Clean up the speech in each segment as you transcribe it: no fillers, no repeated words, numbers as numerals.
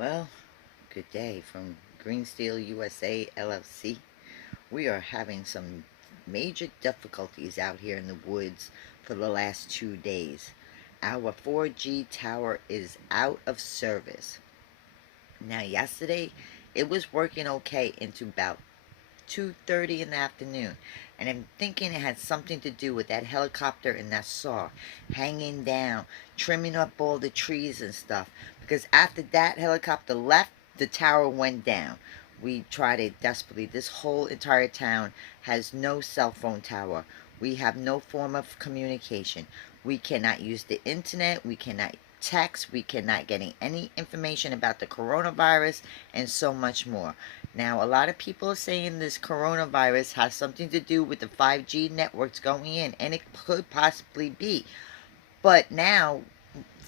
Well, good day from Green Steel USA LLC. We are having some major difficulties out here in the woods for the last 2 days. Our 4G tower is out of service. Now, yesterday it was working okay into about 2:30 in the afternoon, and I'm thinking it had something to do with that helicopter and that saw hanging down, trimming up all the trees and stuff. Because after that helicopter left, the tower went down. We tried it desperately. This whole entire town has no cell phone tower. We have no form of communication. We cannot use the internet. We cannot text. We cannot get any information about the coronavirus and so much more. Now, a lot of people are saying this coronavirus has something to do with the 5G networks going in, and it could possibly be. But now,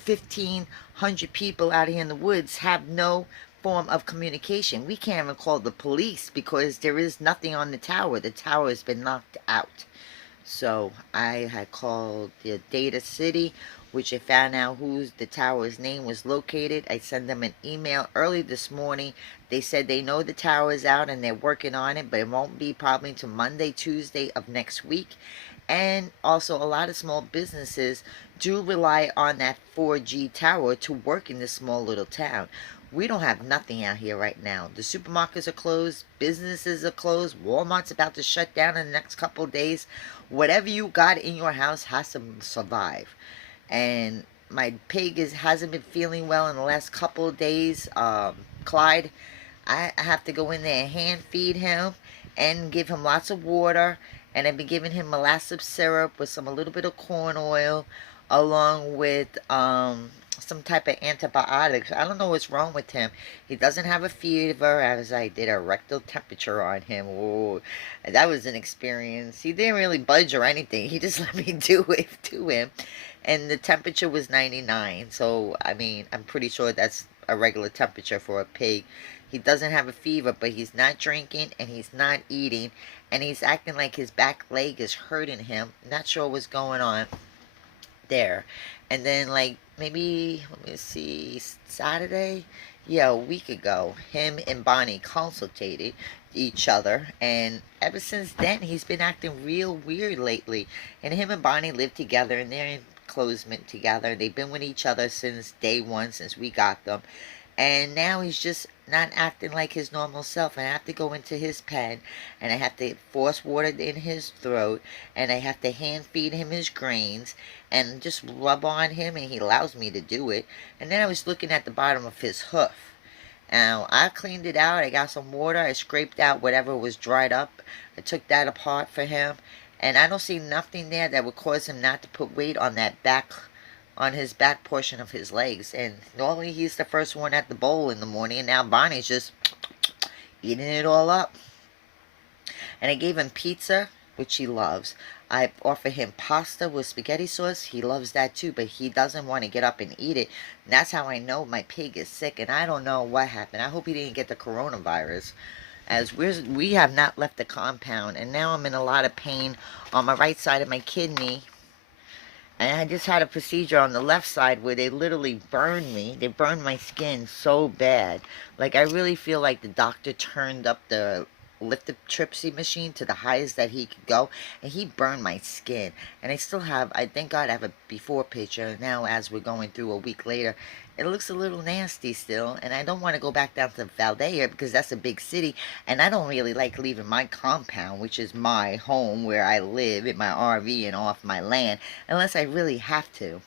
1,500 people out here in the woods have no form of communication. We can't even call the police because there is nothing on the tower. The tower has been knocked out. So I had called the Data City, which I found out who the tower's name was located. I sent them an email early this morning. They said they know the tower is out and they're working on it, but it won't be probably until Monday, Tuesday of next week. And also, a lot of small businesses do rely on that 4G tower to work in this small little town. We don't have nothing out here right now. The supermarkets are closed, businesses are closed, Walmart's about to shut down in the next couple of days. Whatever you got in your house has to survive. And my pig hasn't been feeling well in the last couple of days. Clyde, I have to go in there and hand feed him and give him lots of water. And I've been giving him molasses syrup with a little bit of corn oil, along with some type of antibiotics. I don't know what's wrong with him. He doesn't have a fever, as I did a rectal temperature on him. Ooh, that was an experience. He didn't really budge or anything. He just let me do it to him. And the temperature was 99. So, I mean, I'm pretty sure that's a regular temperature for a pig. He doesn't have a fever, but he's not drinking and he's not eating. And he's acting like his back leg is hurting him. Not sure what's going on there. And then, like, maybe, let me see, Saturday? Yeah, a week ago, him and Bonnie consulted each other. And ever since then, he's been acting real weird lately. And him and Bonnie live together and they're in closement together. They've been with each other since day one, since we got them. And now he's just not acting like his normal self. And I have to go into his pen and I have to force water in his throat and I have to hand feed him his grains and just rub on him, and he allows me to do it. And then I was looking at the bottom of his hoof. Now, I cleaned it out. I got some water. I scraped out whatever was dried up. I took that apart for him. And I don't see nothing there that would cause him not to put weight on that back, on his back portion of his legs. And normally he's the first one at the bowl in the morning, and now Bonnie's just eating it all up. And I gave him pizza, which he loves. I offer him pasta with spaghetti sauce. He loves that too, but he doesn't want to get up and eat it. And that's how I know my pig is sick, and I don't know what happened. I hope he didn't get the coronavirus, as we have not left the compound, and now I'm in a lot of pain on my right side of my kidney. And I just had a procedure on the left side where they literally burned me. They burned my skin so bad. Like, I really feel like the doctor turned up the lithotripsy machine to the highest that he could go. And he burned my skin. And I still have, I thank God I have a before picture. Now, as we're going through a week later, it looks a little nasty still. And I don't want to go back down to Valdea because that's a big city. And I don't really like leaving my compound, which is my home where I live in my RV and off my land, unless I really have to.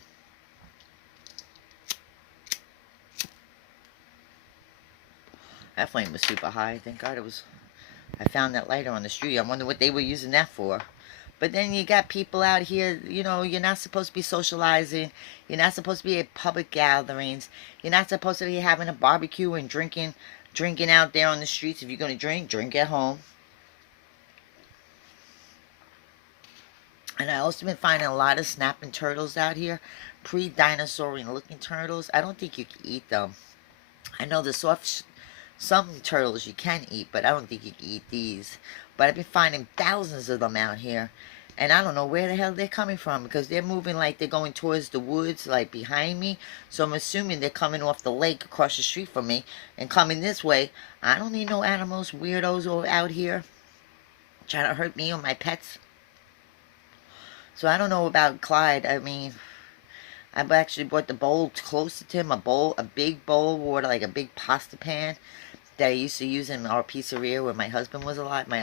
That flame was super high. Thank God it was. I found that lighter on the street. I wonder what they were using that for. But then you got people out here, you know, you're not supposed to be socializing. You're not supposed to be at public gatherings. You're not supposed to be having a barbecue and drinking out there on the streets. If you're going to drink at home. And I also been finding a lot of snapping turtles out here. Pre-dinosaurian looking turtles. I don't think you can eat them. I know the some turtles you can eat, but I don't think you can eat these. But I've been finding thousands of them out here. And I don't know where the hell they're coming from, because they're moving like they're going towards the woods, like behind me. So I'm assuming they're coming off the lake across the street from me and coming this way. I don't need no animals, weirdos out here trying to hurt me or my pets. So I don't know about Clyde. I mean, I've actually brought the bowl closer to him, a big bowl of water, like a big pasta pan that I used to use in our pizzeria when my husband was alive, my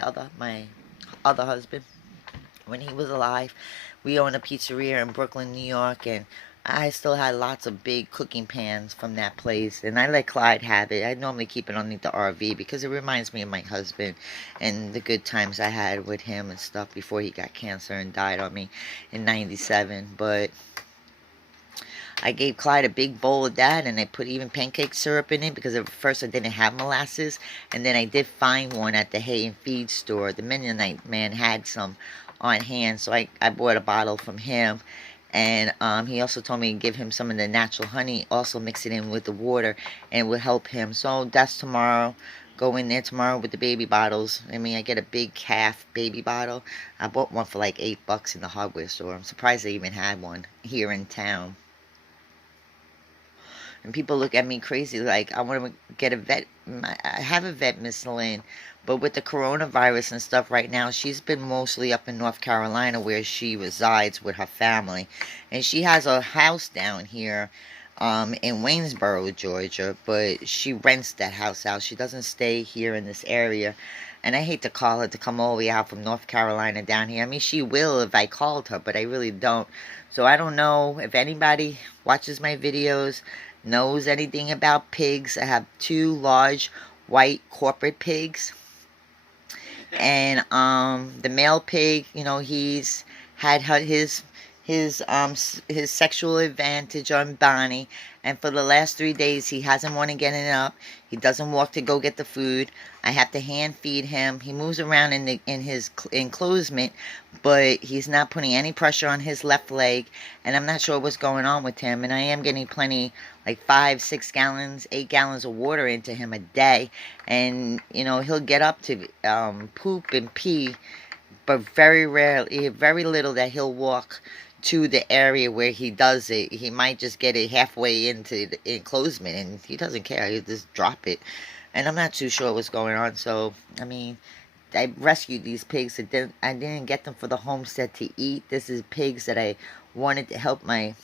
other husband. When he was alive, we owned a pizzeria in Brooklyn, New York, and I still had lots of big cooking pans from that place, and I let Clyde have it. I normally keep it underneath the RV because it reminds me of my husband and the good times I had with him and stuff before he got cancer and died on me in '97. But I gave Clyde a big bowl of that, and I put even pancake syrup in it because at first I didn't have molasses, and then I did find one at the hay and feed store. The Mennonite man had some on hand, so I bought a bottle from him. And he also told me to give him some of the natural honey, also mix it in with the water, and it will help him. So that's tomorrow. Go in there tomorrow with the baby bottles. I mean, I get a big calf baby bottle. I bought one for like $8 in the hardware store. I'm surprised they even had one here in town. And people look at me crazy like I want to get a vet. I have a vet, Miss Lynn, but with the coronavirus and stuff right now, she's been mostly up in North Carolina where she resides with her family. And she has a house down here in Waynesboro, Georgia, but she rents that house out. She doesn't stay here in this area. And I hate to call her to come all the way out from North Carolina down here. I mean, she will if I called her, but I really don't. So I don't know if anybody watches my videos, knows anything about pigs. I have 2 large white corporate pigs. And the male pig, you know, he's had his sexual advantage on Bonnie, and for the last 3 days he hasn't wanted getting up. He doesn't walk to go get the food. I have to hand feed him. He moves around in his enclosement, but he's not putting any pressure on his left leg, and I'm not sure what's going on with him. And I am getting plenty, like 5-6 gallons, 8 gallons of water into him a day, and you know, he'll get up to poop and pee, but very rarely, very little that he'll walk to the area where he does it. He might just get it halfway into the enclosement, and he doesn't care. He'll just drop it. And I'm not too sure what's going on. So, I mean, I rescued these pigs. I didn't get them for the homestead to eat. This is pigs that I wanted to help my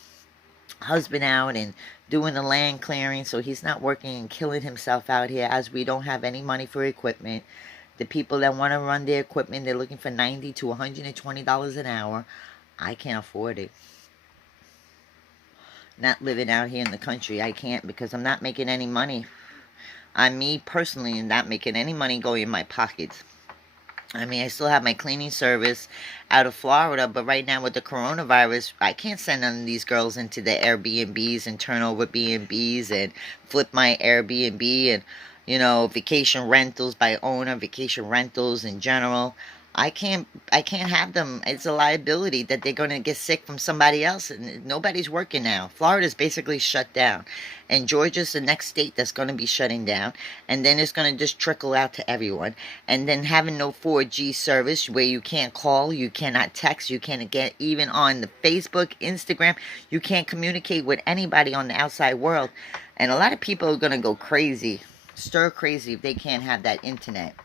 husband out and doing the land clearing, so he's not working and killing himself out here, as we don't have any money for equipment. The people that want to run their equipment, they're looking for $90 to $120 an hour. I can't afford it. Not living out here in the country, I can't, because I'm not making any money. I'm me personally not making any money going in my pockets. I mean, I still have my cleaning service out of Florida, but right now with the coronavirus, I can't send none of these girls into the Airbnbs and turn over B&Bs and flip my Airbnb and, you know, vacation rentals by owner, vacation rentals in general. I can't have them. It's a liability that they're going to get sick from somebody else, and nobody's working now. Florida's basically shut down, and Georgia's the next state that's going to be shutting down, and then it's going to just trickle out to everyone. And then having no 4G service where you can't call, you cannot text, you can't get even on the Facebook, Instagram, you can't communicate with anybody on the outside world. And a lot of people are going to go crazy, stir crazy, if they can't have that internet.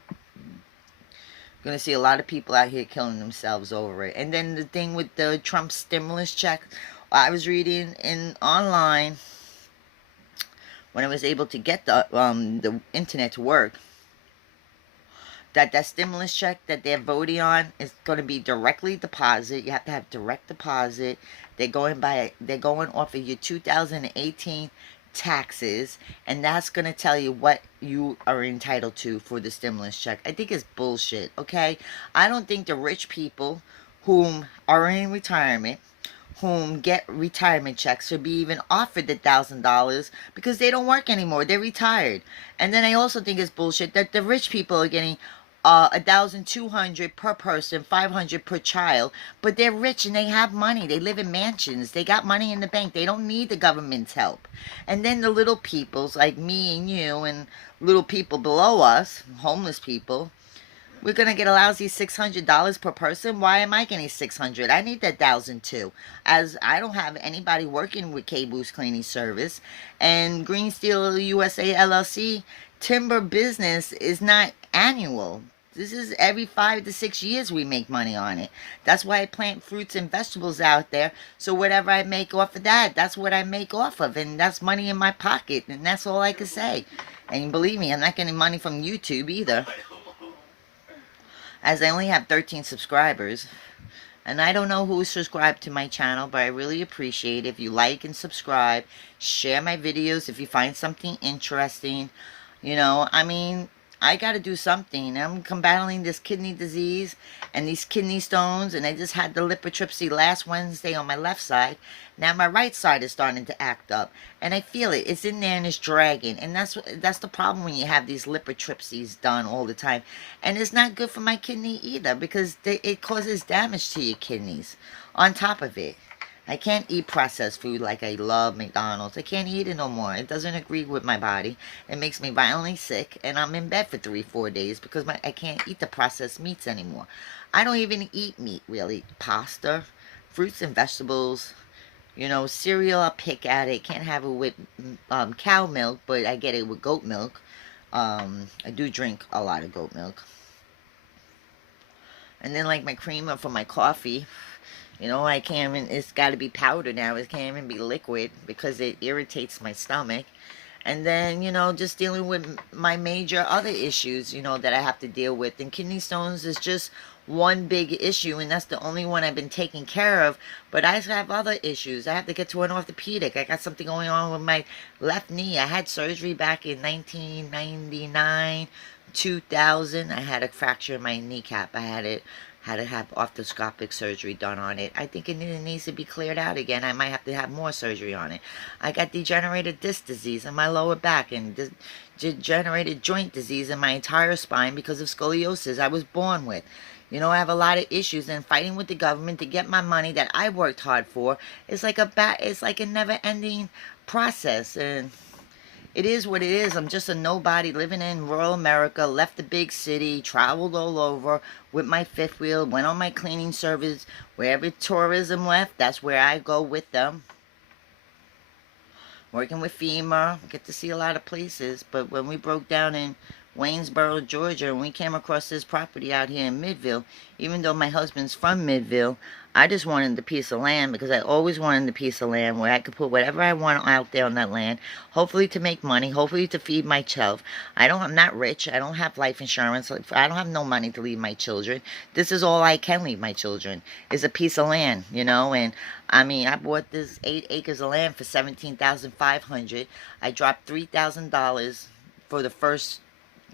Going to see a lot of people out here killing themselves over it. And then the thing with the Trump stimulus check, I was reading online when I was able to get the internet to work, that stimulus check that they're voting on is going to be directly deposit. You have to have direct deposit. They're going off of your 2018 taxes, and that's going to tell you what you are entitled to for the stimulus check. I think it's bullshit, okay? I don't think the rich people whom are in retirement, whom get retirement checks, should be even offered the $1,000 because they don't work anymore. They're retired. And then I also think it's bullshit that the rich people are getting $1,200 per person, $500 per child, but they're rich and they have money. They live in mansions. They got money in the bank. They don't need the government's help. And then the little peoples like me and you and little people below us, homeless people, We're gonna get a lousy $600 per person. Why am I getting 600? I need that 1,000 too, as I don't have anybody working with K-Boost Cleaning Service. And Green Steel USA LLC timber business is not annual. This is every 5 to 6 years we make money on it. That's why I plant fruits and vegetables out there. So whatever I make off of that, that's what I make off of. And that's money in my pocket. And that's all I can say. And believe me, I'm not getting money from YouTube either, as I only have 13 subscribers. And I don't know who's subscribed to my channel, but I really appreciate it if you like and subscribe. Share my videos if you find something interesting. You know, I mean, I got to do something. I'm battling this kidney disease and these kidney stones, and I just had the lithotripsy last Wednesday on my left side. Now my right side is starting to act up, and I feel it. It's in there and it's dragging, and that's the problem when you have these lithotripsies done all the time. And it's not good for my kidney either, because it causes damage to your kidneys on top of it. I can't eat processed food like I love McDonald's. I can't eat it no more. It doesn't agree with my body. It makes me violently sick, and I'm in bed for 3-4 days because I can't eat the processed meats anymore. I don't even eat meat, really. Pasta, fruits and vegetables, you know, cereal I'll pick at it. Can't have it with cow milk, but I get it with goat milk. I do drink a lot of goat milk. And then like my creamer for my coffee, you know, I can't even, it's got to be powder now. It can't even be liquid because it irritates my stomach. And then, you know, just dealing with my major other issues, you know, that I have to deal with. And kidney stones is just one big issue, and that's the only one I've been taking care of. But I have other issues. I have to get to an orthopedic. I got something going on with my left knee. I had surgery back in 1999, 2000. I had a fracture in my kneecap. I had to have arthroscopic surgery done on it. I think it needs to be cleared out again. I might have to have more surgery on it. I got degenerated disc disease in my lower back and degenerated joint disease in my entire spine because of scoliosis I was born with. You know, I have a lot of issues, and fighting with the government to get my money that I worked hard for is like a never-ending process. And it is what it is. I'm just a nobody living in rural America, left the big city, traveled all over with my fifth wheel, went on my cleaning service. Wherever tourism left, that's where I go with them. Working with FEMA, get to see a lot of places. But when we broke down in Waynesboro, Georgia, and we came across this property out here in Midville, even though my husband's from Midville, I just wanted the piece of land because I always wanted the piece of land where I could put whatever I want out there on that land, hopefully to make money, hopefully to feed myself. I'm not rich. I don't have life insurance. I don't have no money to leave my children. This is all I can leave my children, is a piece of land, you know. And I mean, I bought this 8 acres of land for $17,500. I dropped $3,000 for the first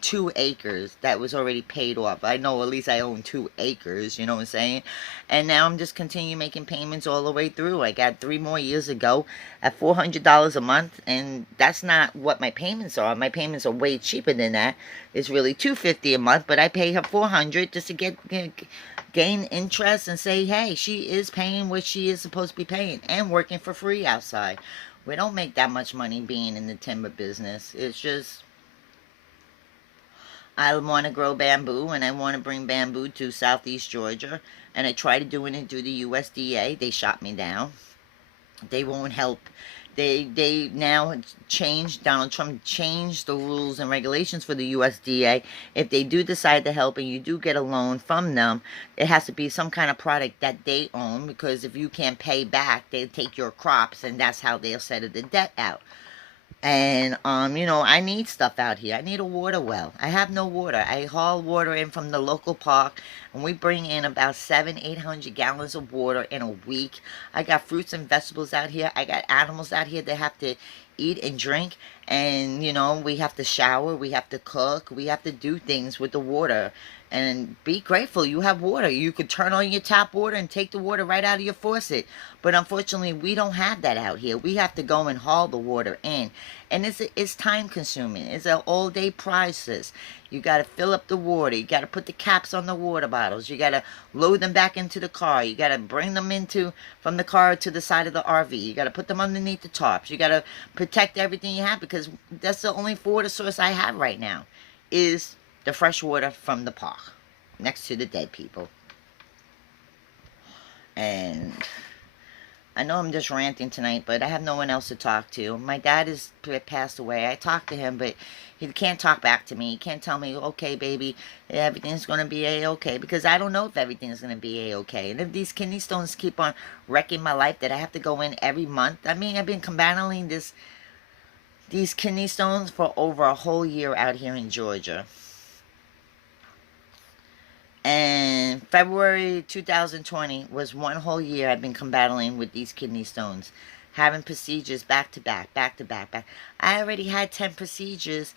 2 acres that was already paid off. I know at least I own 2 acres, you know what I'm saying? And now I'm just continuing making payments all the way through. I got 3 more years ago at $400 a month, and that's not what my payments are. My payments are way cheaper than that. It's really $250 a month, but I pay her $400 just to gain interest and say, hey, she is paying what she is supposed to be paying and working for free outside. We don't make that much money being in the timber business. It's just, I want to grow bamboo, and I want to bring bamboo to Southeast Georgia. And I tried doing it through the USDA. They shot me down. They won't help. They now changed, Donald Trump changed the rules and regulations for the USDA. If they do decide to help and you do get a loan from them, it has to be some kind of product that they own, because if you can't pay back, they take your crops, and that's how they'll settle the debt out. And, you know, I need stuff out here. I need a water well. I have no water. I haul water in from the local park, and we bring in about 700-800 gallons of water in a week. I got fruits and vegetables out here. I got animals out here that have to eat and drink. And, you know, we have to shower. We have to cook. We have to do things with the water. And be grateful you have water. You could turn on your tap water and take the water right out of your faucet. But unfortunately, we don't have that out here. We have to go and haul the water in. And it's time consuming. It's an all day process. You got to fill up the water. You got to put the caps on the water bottles. You got to load them back into the car. You got to bring them from the car to the side of the RV. You got to put them underneath the tarps. You got to protect everything you have, because that's the only water source I have right now, is the fresh water from the park. next to the dead people. And I know I'm just ranting tonight, but I have no one else to talk to. My dad is passed away. I talked to him, but he can't talk back to me. He can't tell me, okay, baby, everything's going to be A-okay, because I don't know if everything's going to be A-okay. And if these kidney stones keep on wrecking my life, that I have to go in every month. I mean, I've been battling these kidney stones for over a whole year out here in Georgia. And February 2020 was one whole year I've been battling with these kidney stones. Having procedures back to back, back to back, back. I already had 10 procedures.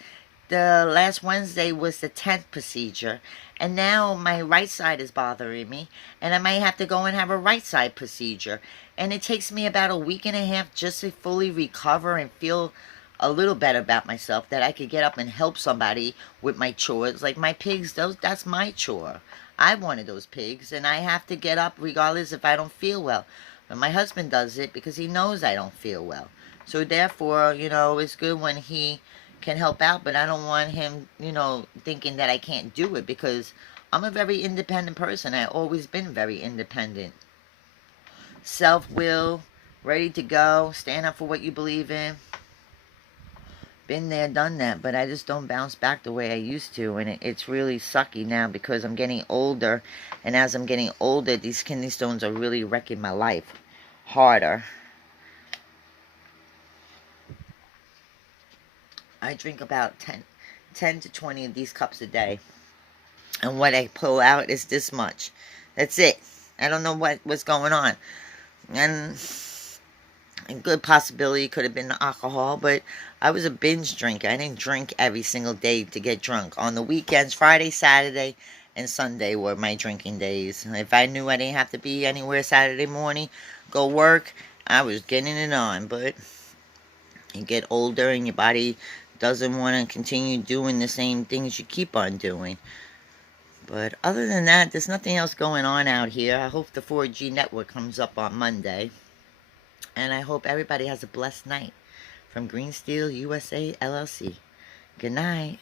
The last Wednesday was the 10th procedure. And now my right side is bothering me. And I might have to go and have a right side procedure. And it takes me about a week and a half just to fully recover and feel a little better about myself, that I could get up and help somebody with my chores. Like my pigs, that's my chore. I wanted those pigs, and I have to get up regardless if I don't feel well. But my husband does it because he knows I don't feel well. So therefore, it's good when he can help out, but I don't want him, thinking that I can't do it, because I'm a very independent person. I've always been very independent. Self-will, ready to go, stand up for what you believe in. Been there, done that, but I just don't bounce back the way I used to, and it's really sucky now because I'm getting older, and as I'm getting older, these kidney stones are really wrecking my life harder. I drink about 10 to 20 of these cups a day, and what I pull out is this much. That's it. I don't know what's going on, and a good possibility could have been the alcohol, but I was a binge drinker. I didn't drink every single day to get drunk. On the weekends, Friday, Saturday, and Sunday were my drinking days. If I knew I didn't have to be anywhere Saturday morning, go work, I was getting it on. But you get older and your body doesn't want to continue doing the same things you keep on doing. But other than that, there's nothing else going on out here. I hope the 4G network comes up on Monday. And I hope everybody has a blessed night. From Green Steel USA LLC. Good night.